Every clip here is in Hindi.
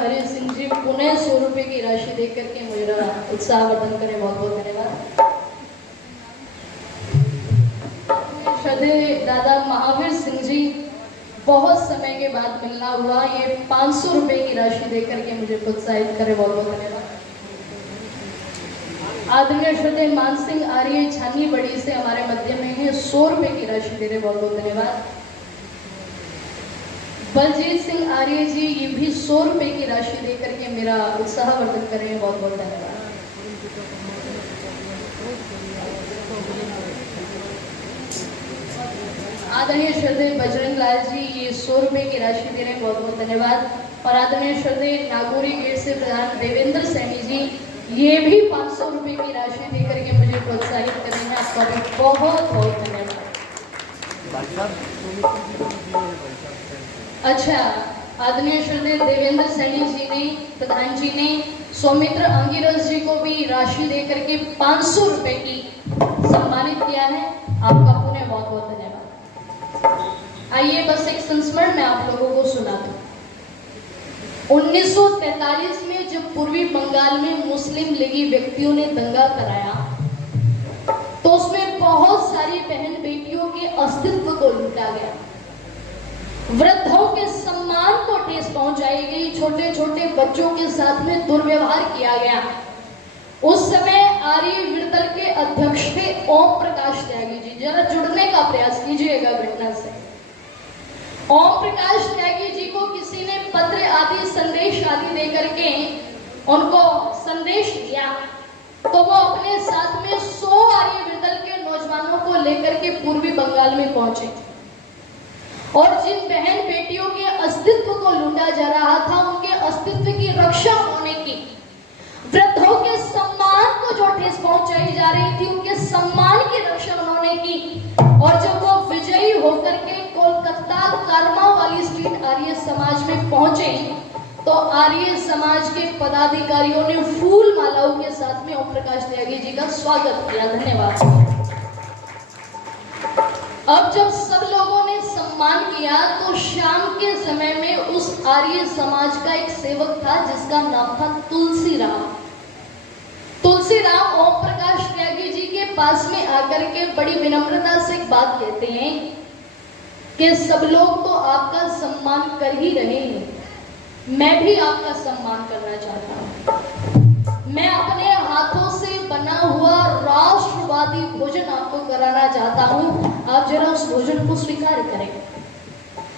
हरि सिंह जी पुनः 100 रुपए की राशि दे करके मेरा उत्साहवर्धन करें। बहुत बहुत धन्यवाद। श्रद्धेय दादा महावीर सिंह जी, बहुत समय के बाद मिलना हुआ, ये 500 रुपए की राशि दे करके मुझे प्रोत्साहित करें। बहुत बहुत धन्यवाद। आदरणीय श्रद्धेय मान सिंह आर्य छानी बड़ी से हमारे मध्य में है, 100 रुपए की राशि दे रहे। बहुत बहुत धन्यवाद। बलजीत सिंह आर्य जी, ये भी 100 रुपए की राशि देकर के मेरा उत्साहवर्धन करें। बहुत बहुत धन्यवाद। आदरणीय श्रद्धेय बजरंग लाल जी, ये 100 रुपए की राशि दे रहे हैं। बहुत बहुत धन्यवाद। और आदरणीय श्रद्धेय नागौरी गेट से प्रधान देवेंद्र सैनी जी, ये भी 500 रुपए की राशि देकर के मुझे प्रोत्साहित कर रहे हैं। आपका भी बहुत बहुत धन्यवाद। अच्छा, आदरणीय श्रद्धेय देवेंद्र सैनी जी ने, प्रधान जी ने सौमित्र अंगिरस जी को भी राशि देकर के 500 रुपए की सम्मानित किया है। आपका पुनः बहुत बहुत धन्यवाद। आइए बस एक संस्मरण में आप लोगों को सुना दूं। 1943 में जब पूर्वी बंगाल में मुस्लिम लीगी व्यक्तियों ने दंगा कराया, तो उसमें बहुत सारी बहन बेटियों के अस्तित्व को लूटा गया, वृद्धों के सम्मान को ठेस पहुंचाई गई, छोटे छोटे बच्चों के साथ में दुर्व्यवहार किया गया। उस समय आर्य विरदल के अध्यक्ष थे ओम प्रकाश त्यागी जी। जरा जुड़ने का प्रयास कीजिएगा घटना से। ओम प्रकाश त्यागी जी को किसी ने पत्र आदि, संदेश आदि देकर के उनको संदेश दिया, तो वो अपने साथ में 100 आर्य विरदल के नौजवानों को लेकर के पूर्वी बंगाल में पहुंचे और जिन बहन बेटियों के अस्तित्व को लूटा जा रहा था, उनके अस्तित्व की रक्षा होने की, वृद्धों के सम्मान को जो ठेस पहुंचाई जा रही थी, उनके सम्मान की रक्षा उन्होंने की। और जब वो विजयी होकर के कोलकाता कर्मा वाली स्ट्रीट आर्य समाज में पहुंचे, तो आर्य समाज के पदाधिकारियों ने फूल मालाओं के साथ में ओम प्रकाश त्यागी जी का स्वागत किया। धन्यवाद। अब जब सब लोगों ने सम्मान किया, तो शाम के समय में उस आर्य समाज का एक सेवक था जिसका नाम था तुलसीराम। तुलसीराम ओम प्रकाश त्यागी जी के पास में आकर के बड़ी विनम्रता से एक बात कहते हैं कि सब लोग तो आपका सम्मान कर ही रहे हैं, मैं भी आपका सम्मान करना चाहता हूँ। मैं अपने हाथों से बना हुआ राष्ट्रवादी भोजन आपको कराना चाहता हूँ, आप जरा उस भोजन को स्वीकार करें।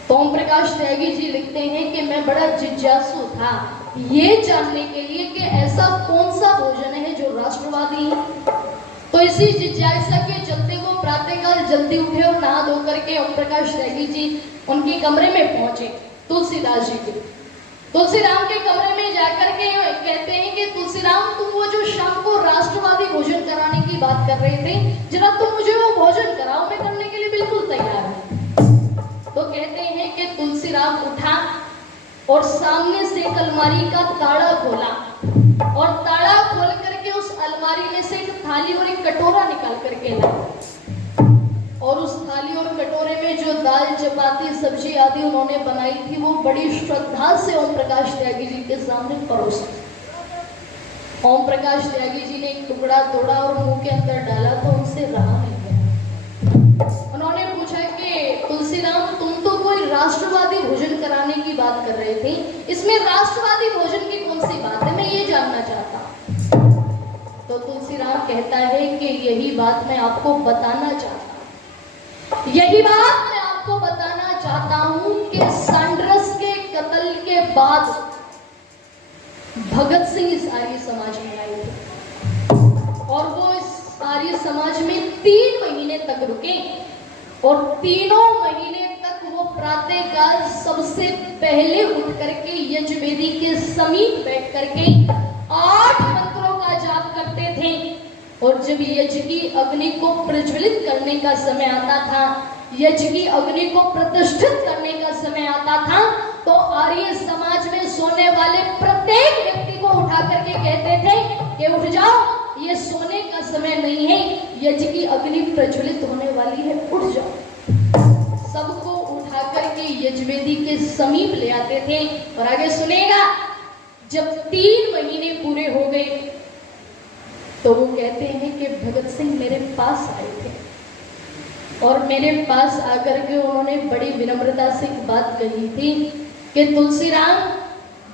तो ओम प्रकाश त्यागी जी लिखते हैं कि मैं बड़ा जिज्ञासु था ये जानने के लिए कि ऐसा कौन सा भोजन है जो राष्ट्रवादी है। तो इसी जिज्ञासा के चलते वो प्रातःकाल जल्दी उठे और नहा धो करके ओम प्रकाश त्यागी जी उनके कमरे में पहुंचे, तुलसीदास जी के। तुलसीराम के कमरे में जाकर के कहते हैं कि तुलसीराम, तुम वो जो शाम को राष्ट्रवादी भोजन कराने की बात कर रहे थे, जरा तुम मुझे वो भोजन कराओ, मैं करने के लिए बिल्कुल तैयार हूँ। तो कहते हैं कि तुलसीराम उठा और सामने से एक अलमारी का ताला खोला और ताला खोल करके उस अलमारी में से एक थाली और एक कटोरा निकाल करके लाया और उस थाली और कटोरे में जो दाल, चपाती, सब्जी आदि उन्होंने बनाई थी, वो बड़ी श्रद्धा से ओम प्रकाश त्यागी जी के सामने परोसी। ओम प्रकाश त्यागी जी ने एक टुकड़ा तोड़ा और मुंह के अंदर डाला तो उनसे रहा नहीं गया। उन्होंने पूछा कि तुलसीराम, तुम तो कोई राष्ट्रवादी भोजन कराने की बात कर रहे थे, इसमें राष्ट्रवादी भोजन की कौन सी बात है, मैं ये जानना चाहता हूँ। तो तुलसीराम कहता है कि यही बात मैं आपको बताना चाहता हूँ, यही बात मैं आपको बताना चाहता हूं कि सांड्रस के कत्ल के बाद भगत सिंह इस आर्य समाज में आए थे और वो इस आर्य समाज में 3 महीने तक रुके और 3 महीने तक वो प्रातःकाल सबसे पहले उठ करके यज्ञवेदी के समीप बैठ करके 8 मंत्रों का जाप करते थे। और जब यज्ञ की अग्नि को प्रज्वलित करने का समय आता था, यज्ञ की अग्नि को प्रतिष्ठित करने का समय आता था, तो आर्य समाज में सोने वाले प्रत्येक व्यक्ति को उठा करके कहते थे कि उठ जाओ, ये सोने का समय नहीं है, यज्ञ की अग्नि प्रज्वलित होने वाली है, उठ जाओ। सबको उठा करके यज्ञवेदी के समीप ले आते थे और आगे सुनेगा जब 3 महीने पूरे हो गए तो वो कहते हैं कि भगत सिंह मेरे पास आए थे और मेरे पास आकर के उन्होंने बड़ी विनम्रता से एक बात कही थी कि तुलसीराम,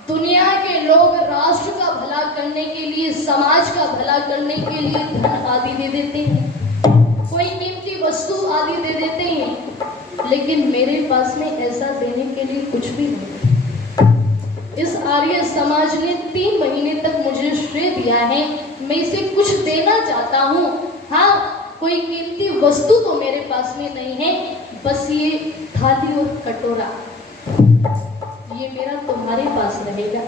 दुनिया के लोग राष्ट्र का भला करने के लिए, समाज का भला करने के लिए धन आदि दे देते हैं, कोई कीमती वस्तु आदि दे देते हैं, लेकिन मेरे पास में ऐसा देने के लिए कुछ भी नहीं। इस आर्य समाज ने 3 महीने तक मुझे श्रेय दिया है, मैं इसे कुछ देना चाहता हूँ। हाँ, कोई कीमती वस्तु तो मेरे पास में नहीं है, बस ये थाली और कटोरा, ये मेरा तुम्हारे पास रहेगा।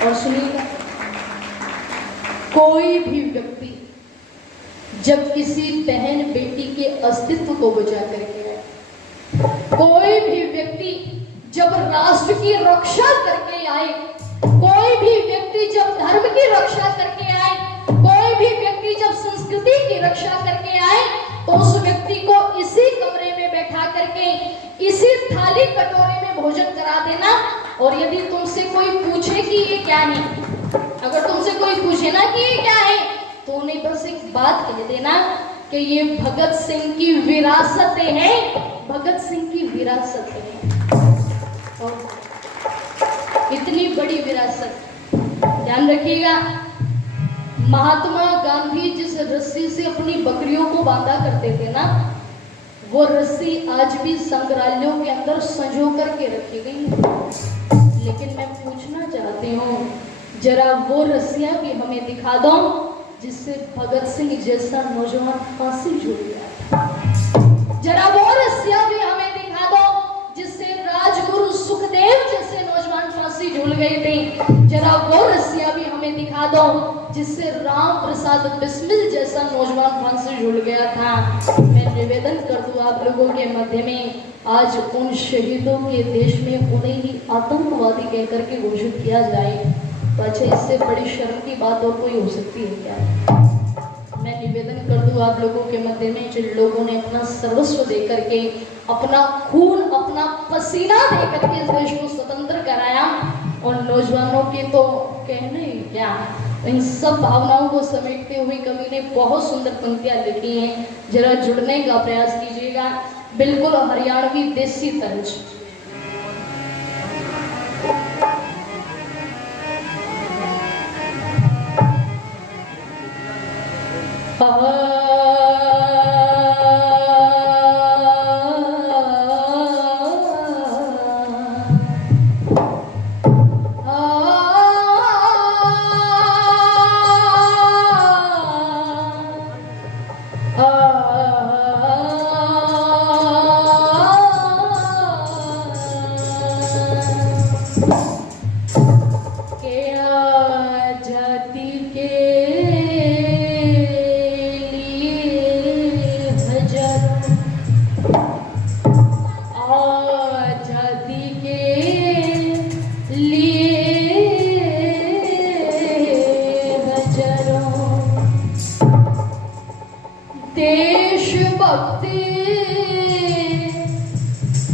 और सुनिएगा, कोई भी व्यक्ति जब किसी बहन बेटी के अस्तित्व को बुझा करके आए, कोई भी व्यक्ति जब राष्ट्र की रक्षा करके आए, कोई भी व्यक्ति जब धर्म की रक्षा करके आए, कोई भी व्यक्ति जब संस्कृति की रक्षा करके आए, तो उस व्यक्ति को इसी कमरे में बैठा करके इसी थाली कटोरे में भोजन करा देना। और यदि तुमसे कोई पूछे कि ये क्या है, अगर तुमसे कोई पूछे ना कि ये क्या है, तो उन्हें बस एक बात कह देना कि ये भगत सिंह की विरासत है, भगत सिंह की विरासत है। और इतनी बड़ी विरासत, ध्यान रखिएगा, महात्मा गांधी जिस रस्सी से अपनी बकरियों को बांधा करते थे ना, वो रस्सी आज भी संग्रहालयों के अंदर संजो करके रखी गई है। लेकिन मैं पूछना चाहती हूँ, जरा वो रस्सियां भी हमें दिखा दो जिससे भगत सिंह जैसा नौजवान फांसी झूल गया। जरा वो रस्सियां भी हमें दिखा दो जिससे राजगुरु सुखदेव जैसे नौजवान फांसी झूल गए थे। जरा वो रस्सियां भी हमें दिखा दो जिससे राम प्रसाद बिस्मिल जैसा नौजवान फांसी झूल गया था। मैं निवेदन कर दूं आप लोगों के मध्य में, आज उन शहीदों के देश में उन्हें ही आतंकवादी कहकर के घोषित किया जाए, तो अच्छा इससे बड़ी शर्म की बात और कोई हो सकती है क्या? मैं निवेदन कर दूं आप लोगों के मध्य में, जिन लोगों ने अपना सर्वस्व दे करके, अपना खून, अपना पसीना दे करके इस देश को स्वतंत्र कराया, और नौजवानों के तो कहने क्या, इन सब भावनाओं को समेटते हुए कवि ने बहुत सुंदर पंक्तियां लिखी हैं। जरा जुड़ने का प्रयास कीजिएगा, बिल्कुल हरियाणवी देसी तर्ज।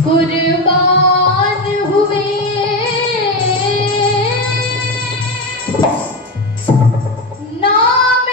कुर्बान हुए, नाम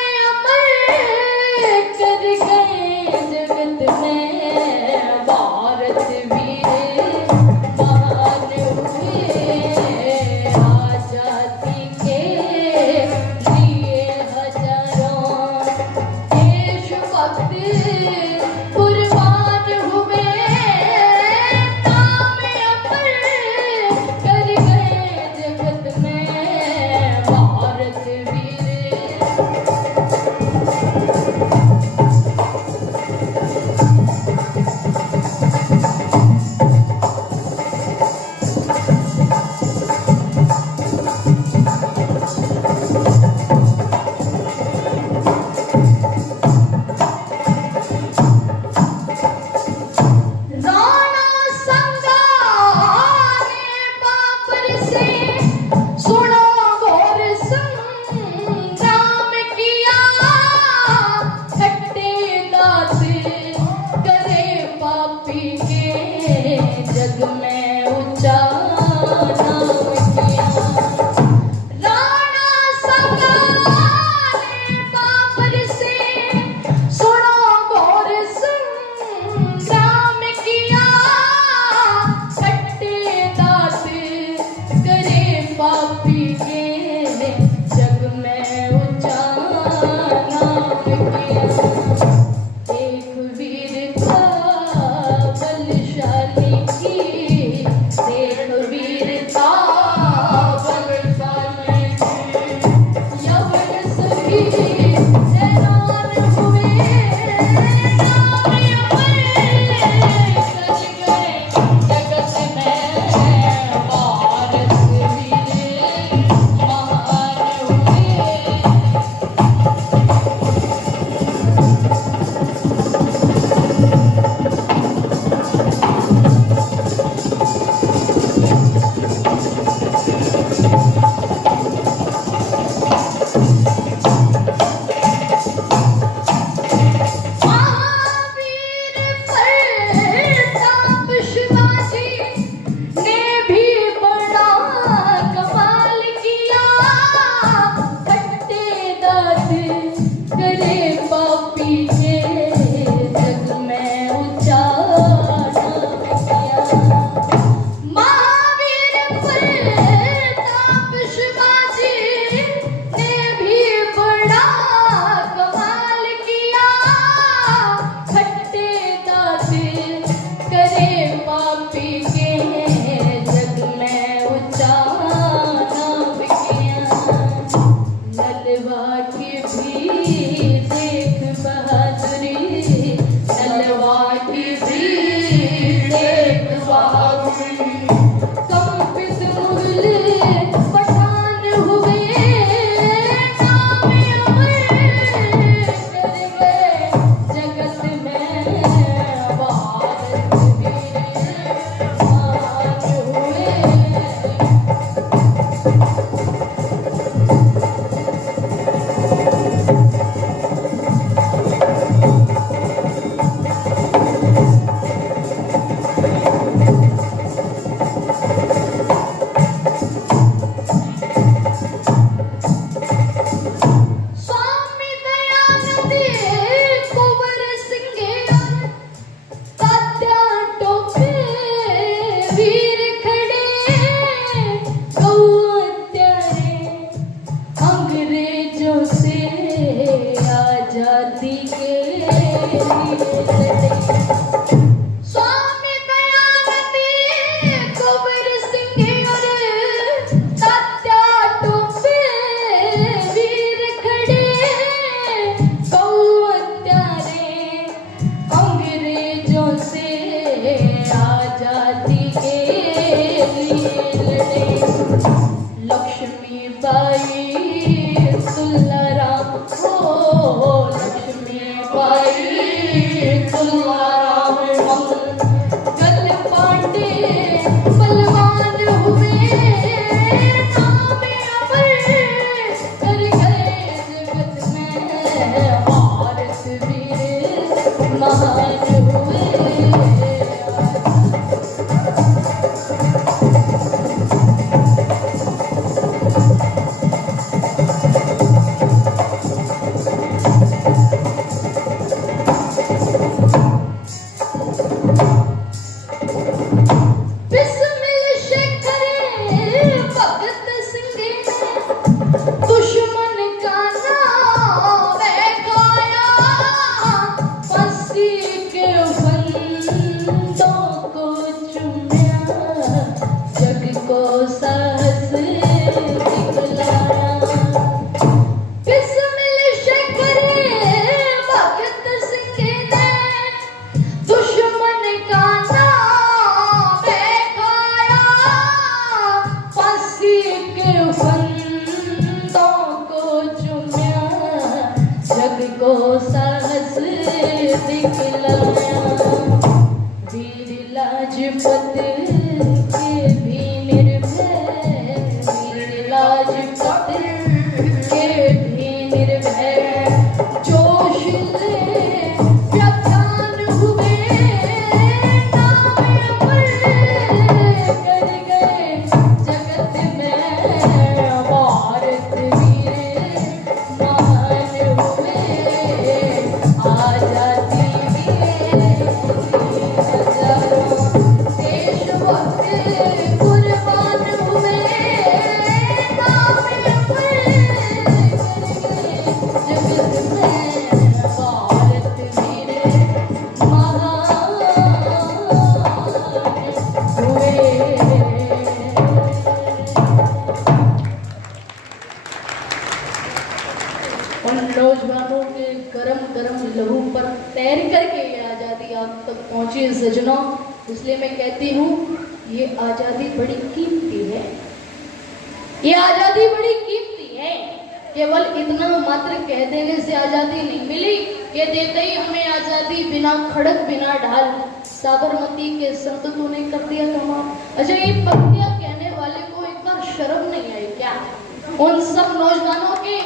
बलशाली की देख वीरता बलशाली की यवन सभी हैरान हुए नाम अमर कर गए जगत में भारत वीर महान हुए। महावीर प्रताप शिवाजी ने भी बड़ा कमाल किया फट्टे दांत करे पापी के जग में ऊंचा नाम किया। महावीर प्रताप शिवाजी ने भी बड़ा कमाल किया फट्टे दांत करे पापी के जग में ऊंचा नाम किया। नलवा की भी देख बहादुरी नलवा की भी देख बहादुरी कंपित मुगल पठान हुए नाम अमर कर गए जगत में भारत वीर महान हुए। स्वामी दयानंद कुंवर सिंह तात्या टोपे वीर खड़े गौ हत्यारे अंग्रेजों से आजादी के लिए लड़े। स्वामी दयानंद कुंवर सिंह और तात्या टोपे वीर खड़े गौ हत्यारे अंग्रेजों से आजादी के लिए लड़े। लक्ष्मीबाई तुलाराम हो लक्ष्मीबाई तुलाराम गल पांडे बलवान हुए नाम अमर कर गए जगत में भारत वीर महान हुए। बिस्मिल शेखर भगत सिंह ने दुश्मन का नाम खाया फांसी के फंदों को चूमा जग को साहस दिखलाया। बिस्मिल शेखर भगत सिंह ने दुश्मन का नाम खाया फांसी के फंदों को चूमा जग को साहस दिखलाया। वीर लाजपत के भी निर्भय वीर लाजपत के भी निर्भय जोशीले व्याख्यान हुए नाम अमर कर गए जगत में भारत वीर महान हुए। आजादी में हजारों देशवासी आप तक पहुंची सजनों, इसलिए मैं कहती हूँ ये आज़ादी बड़ी कीमती है, ये आज़ादी बड़ी कीमती है। केवल इतना मात्र कह देने से आज़ादी नहीं मिली, ये देते ही हमें आज़ादी बिना खड़क बिना ढाल साबरमती के संत तूने कर दिया तमाम। अच्छा, ये पंक्तियां कहने वाले को एक बार शर्म नहीं आई क्या? उन सब नौजवानों के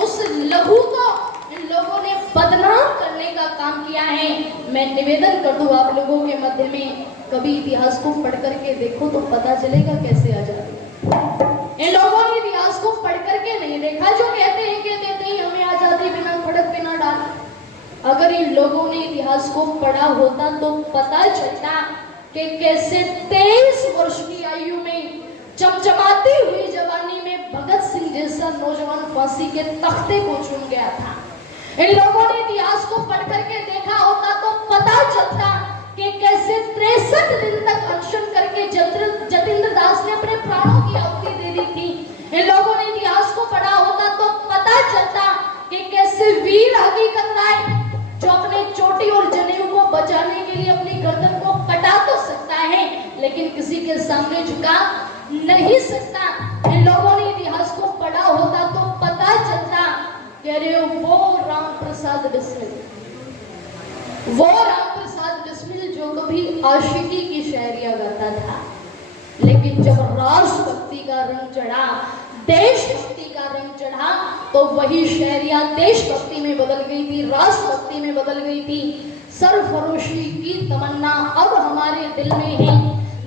उस लहू को इन लोगों ने बदनाम करने का काम किया है। मैं निवेदन कर दूं आप लोगों के मध्य में, कभी इतिहास को पढ़ करके देखो तो पता चलेगा कैसे आजादी। इन लोगों ने इतिहास को पढ़ करके नहीं देखा, जो कहते हैं कि देते ही हमें आजादी बिना खड़क बिना डाल। अगर इन लोगों ने इतिहास को पढ़ा होता तो पता चलता कि कैसे 23 वर्ष की आयु में चमचमाती हुई जवानी में भगत सिंह जैसा नौजवान फांसी के तख्ते को चूम गया था। इन लोगों ने इतिहास को पढ़ करके देखा होता तो पता चलता कि कैसे 63 दिन तक अनशन करके जतिंद्र दास ने अपने प्राणों की आहुति दे दी थी। इन लोगों ने इतिहास को पढ़ा होता तो पता चलता कि कैसे वीर हकीकत राय, जो अपने चोटी और जनेऊ को बचाने के लिए अपनी गर्दन को कटा तो सकता है लेकिन किसी के सामने झुका नहीं सकता। इन लोगों ने इतिहास को पढ़ा होता तो पता चलता कि अरे वो राम प्रसाद बिस्मिल, वो राम प्रसाद बिस्मिल जो कभी आशिकी की शायरियां गाता था, लेकिन जब राष्ट्रभक्ति का रंग चढ़ा, देशभक्ति का रंग चढ़ा, तो वही शायरियां देशभक्ति में बदल गई थी, राष्ट्रभक्ति में बदल गई थी। सरफरोशी की तमन्ना अब हमारे दिल में है,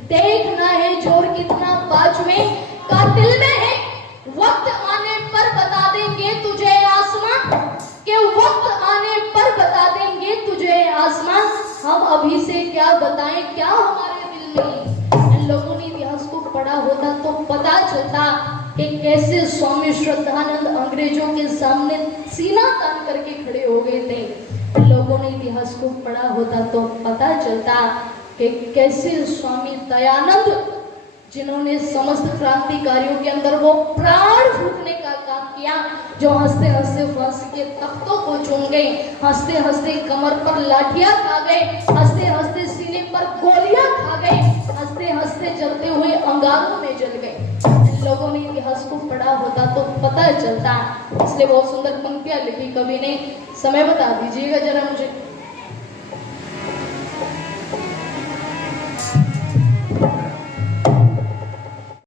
देखना है जोर कितना बाज में कातिल में है। वक्त आने पर बता देंगे तुझे आसमां, के वक्त आने पर बता देंगे तुझे आसमां, हम अभी से क्या बताएं क्या हमारे दिल में। इन लोगों ने इतिहास को पढ़ा होता तो पता चलता कि कैसे स्वामी श्रद्धानंद अंग्रेजों के सामने सीना तान करके खड़े हो गए थे। इन लोगों ने इतिहास को पढ़ा होता तो पता चलता कि कैसे स्वामी दयानंद, जिन्होंने समस्त क्रांतिकारियों के अंदर वो प्राण फूंकने का काम किया, जो हंसते हंसते फांसी के तख्तों को चूम गए, हंसते हंसते कमर पर लाठियां खा गए, हंसते हंसते सीने पर गोलियां खा गए, हंसते हंसते जलते हुए अंगारों में जल गए। इन लोगों ने इतिहास को पढ़ा होता तो पता चलता। इसलिए बहुत सुंदर पंक्तियां लिखी कवि ने, समय बता दीजिएगा जरा मुझे।